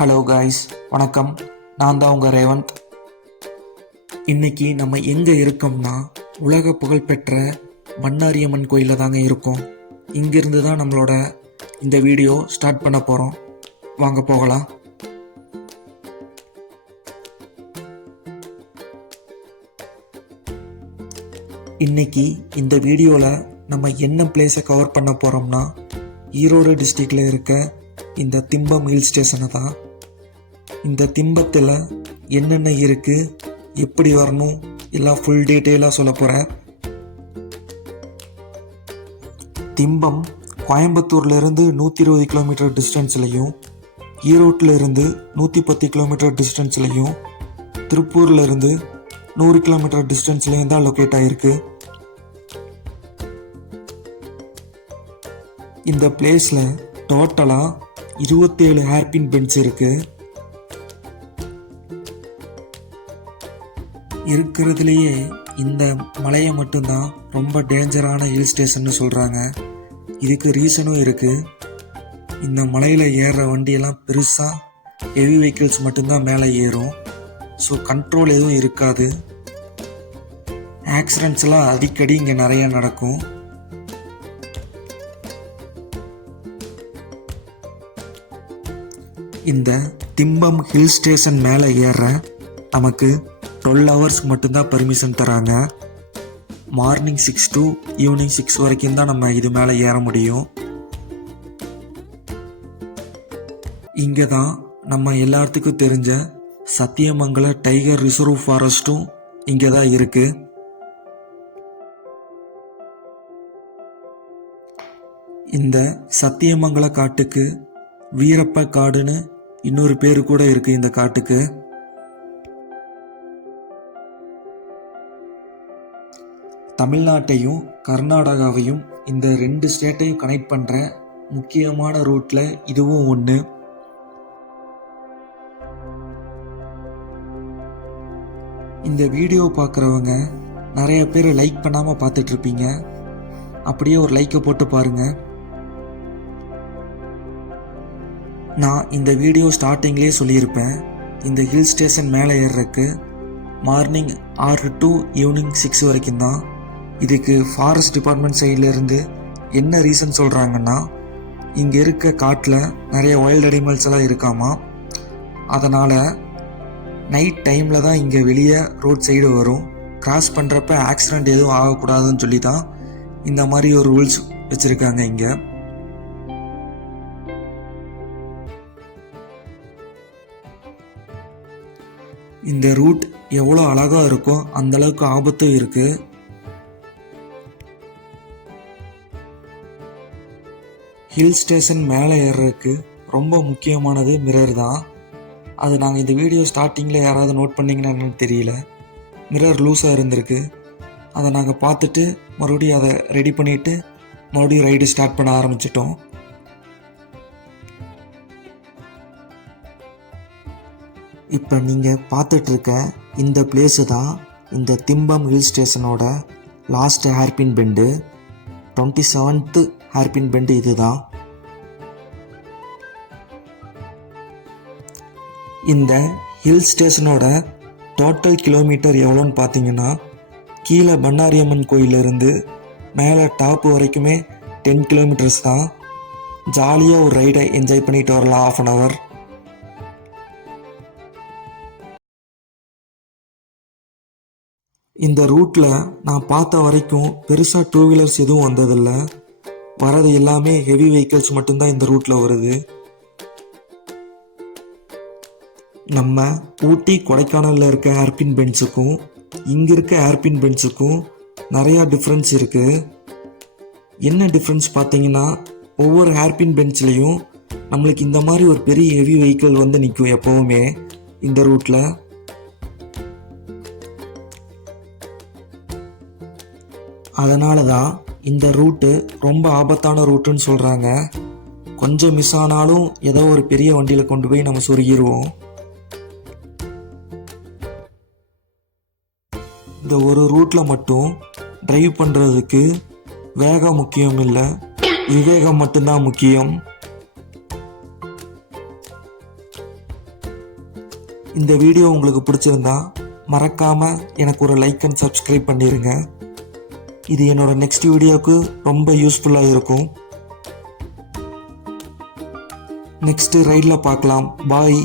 Hello guys, வணக்கம். நான் தான் உங்கள் ரேவந்த். இன்னைக்கு நம்ம எங்கே இருக்கோம்னா உலக புகழ்பெற்ற பண்ணாரியம்மன் கோயிலில் தாங்க இருக்கோம். இங்கிருந்து தான் நம்மளோட இந்த வீடியோ ஸ்டார்ட் பண்ண போகிறோம். வாங்க போகலாம். இன்னைக்கு இந்த வீடியோவில் நம்ம என்ன பிளேஸை கவர் பண்ண போகிறோம்னா ஈரோடு டிஸ்ட்ரிக்டில் இருக்க இந்த திம்பம் ஹில் ஸ்டேஷனை தான். இந்த திம்பத்தில் என்னென்ன இருக்குது, எப்படி வரணும், எல்லாம் ஃபுல் டீட்டெயிலாக சொல்ல போகிறேன். திம்பம் கோயம்புத்தூர்லேருந்து 120 கிலோமீட்டர் டிஸ்டன்ஸ்லையும், ஈரோட்டில் இருந்து 110 கிலோமீட்டர் டிஸ்டன்ஸ்லையும், திருப்பூரில் இருந்து 100 கிலோமீட்டர் டிஸ்டன்ஸ்லையும் தான் லொக்கேட் ஆகிருக்கு. இந்த பிளேஸில் டோட்டலாக 27 ஹேர்பின் பென்ஸ் இருக்குது. இருக்கிறதுலையே இந்த மலையை மட்டும்தான் ரொம்ப டேஞ்சரான ஹில் ஸ்டேஷன்னு சொல்கிறாங்க. இதுக்கு ரீசனும் இருக்குது. இந்த மலையில் ஏறுற வண்டியெல்லாம் பெருசாக ஹெவி வெஹிக்கிள்ஸ் மட்டும்தான் மேலே ஏறும். ஸோ கண்ட்ரோல் எதுவும் இருக்காது. ஆக்சிடென்ட்ஸ்லாம் அடிக்கடி இங்கே நிறையா நடக்கும். இந்த திம்பம் ஹில் ஸ்டேஷன் மேலே ஏற நமக்கு 12 ஹவர்ஸ் மட்டும்தான் பர்மிஷன் தராங்க. மார்னிங் 6 to ஈவினிங் 6 வரைக்கும் தான் நம்ம இது மேலே ஏற முடியும். இங்கே தான் நம்ம எல்லாத்துக்கும் தெரிஞ்ச சத்தியமங்கல டைகர் ரிசர்வ் ஃபாரஸ்ட்டும் இங்கே தான் இருக்குது. இந்த சத்தியமங்கல காட்டுக்கு வீரப்ப காடுன்னு இன்னொரு பேர் கூட இருக்குது. இந்த காட்டுக்கு தமிழ்நாட்டையும் கர்நாடகாவையும் இந்த 2 ஸ்டேட்டையும் கனெக்ட் பண்ணுற முக்கியமான ரூட்டில் இதுவும் ஒன்று. இந்த வீடியோ பார்க்குறவங்க நிறைய பேர் லைக் பண்ணாமல் பார்த்துட்ருப்பீங்க. அப்படியே ஒரு லைக்கை போட்டு பாருங்கள். நான் இந்த வீடியோ ஸ்டார்டிங்லேயே சொல்லியிருப்பேன், இந்த ஹில் ஸ்டேஷன் மேலே ஏறுறதுக்கு மார்னிங் 6 to ஈவினிங் 6 வரைக்கும் தான். இதுக்கு ஃபாரஸ்ட் டிபார்ட்மெண்ட் சைட்லேருந்து என்ன ரீசன் சொல்கிறாங்கன்னா, இங்கே இருக்க காட்டில் நிறைய வைல்டு அனிமல்ஸ் எல்லாம் இருக்காமா. அதனால் நைட் டைமில் தான் இங்கே வெளியே ரோட் சைடு வரும். கிராஸ் பண்ணுறப்ப ஆக்சிடெண்ட் எதுவும் ஆகக்கூடாதுன்னு சொல்லி தான் இந்த மாதிரி ஒரு ரூல்ஸ் வச்சுருக்காங்க இங்கே. இந்த ரூட் எவ்வளோ அழகாக இருக்கோ அந்தளவுக்கு ஆபத்தும் இருக்குது. ஹில் ஸ்டேஷன் மேலே ஏறுறதுக்கு ரொம்ப முக்கியமானது மிரர் தான். அது நாங்கள் இந்த வீடியோ ஸ்டார்டிங்கில் யாராவது நோட் பண்ணிங்கன்னா என்னன்னு தெரியல, மிரர் லூஸாக இருந்திருக்கு. அதை நாங்கள் பார்த்துட்டு மறுபடியும் அதை ரெடி பண்ணிவிட்டு மறுபடியும் ரைடு ஸ்டார்ட் பண்ண ஆரம்பிச்சிட்டோம். இப்போ நீங்கள் பார்த்துட்ருக்க இந்த பிளேஸு தான் இந்த திம்பம் ஹில் ஸ்டேஷனோட last hairpin bend, 27th hairpin bend இது தான். இந்த ஹில் ஸ்டேஷனோட டோட்டல் கிலோமீட்டர் எவ்வளோன்னு பார்த்தீங்கன்னா, கீழே பண்ணாரியம்மன் கோயிலிருந்து மேலே டாப்பு வரைக்குமே 10 கிலோமீட்டர்ஸ் தான். ஜாலியாக ஒரு ரைடை என்ஜாய் பண்ணிட்டு வரலாம். 1/2 hour. இந்த ரூட்டில் நான் பார்த்த வரைக்கும் பெருசாக 2 வீலர்ஸ் எதுவும் வந்ததில்லை. வரது எல்லாமே ஹெவி வெஹிக்கிள்ஸ் மட்டும்தான் இந்த ரூட்டில் வருது. நம்ம ஊட்டி கொடைக்கானலில் இருக்க ஹேர்பின் பென்ஸுக்கும் இங்கே இருக்க ஹேர்பின் பென்ஸுக்கும் நிறையா டிஃப்ரென்ஸ் இருக்குது. என்ன டிஃப்ரென்ஸ் பார்த்தீங்கன்னா, ஒவ்வொரு ஹேர்பின் பென்ஸ்லேயும் நம்மளுக்கு இந்த மாதிரி ஒரு பெரிய ஹெவி வெஹிக்கிள் வந்து நிற்கும் எப்போவுமே இந்த ரூட்டில். அதனால தான் இந்த ரூட்டு ரொம்ப ஆபத்தான ரூட்டுன்னு சொல்கிறாங்க. கொஞ்சம் மிஸ் ஆனாலும் ஏதோ ஒரு பெரிய வண்டியில் கொண்டு போய் நம்ம சொருகிடுவோம். இந்த ஒரு ரூட்டில் மட்டும் டிரைவ் பண்ணுறதுக்கு வேகம் முக்கியம் இல்லை, விவேகம் மட்டும்தான் முக்கியம். இந்த வீடியோ உங்களுக்கு பிடிச்சிருந்தா மறக்காமல் எனக்கு ஒரு லைக் அண்ட் சப்ஸ்கிரைப் பண்ணிடுங்க. இது என்னோட நெக்ஸ்ட் வீடியோவுக்கு ரொம்ப யூஸ்ஃபுல்லாக இருக்கும். நெக்ஸ்ட்டு ரைடில் பார்க்கலாம். பாய்.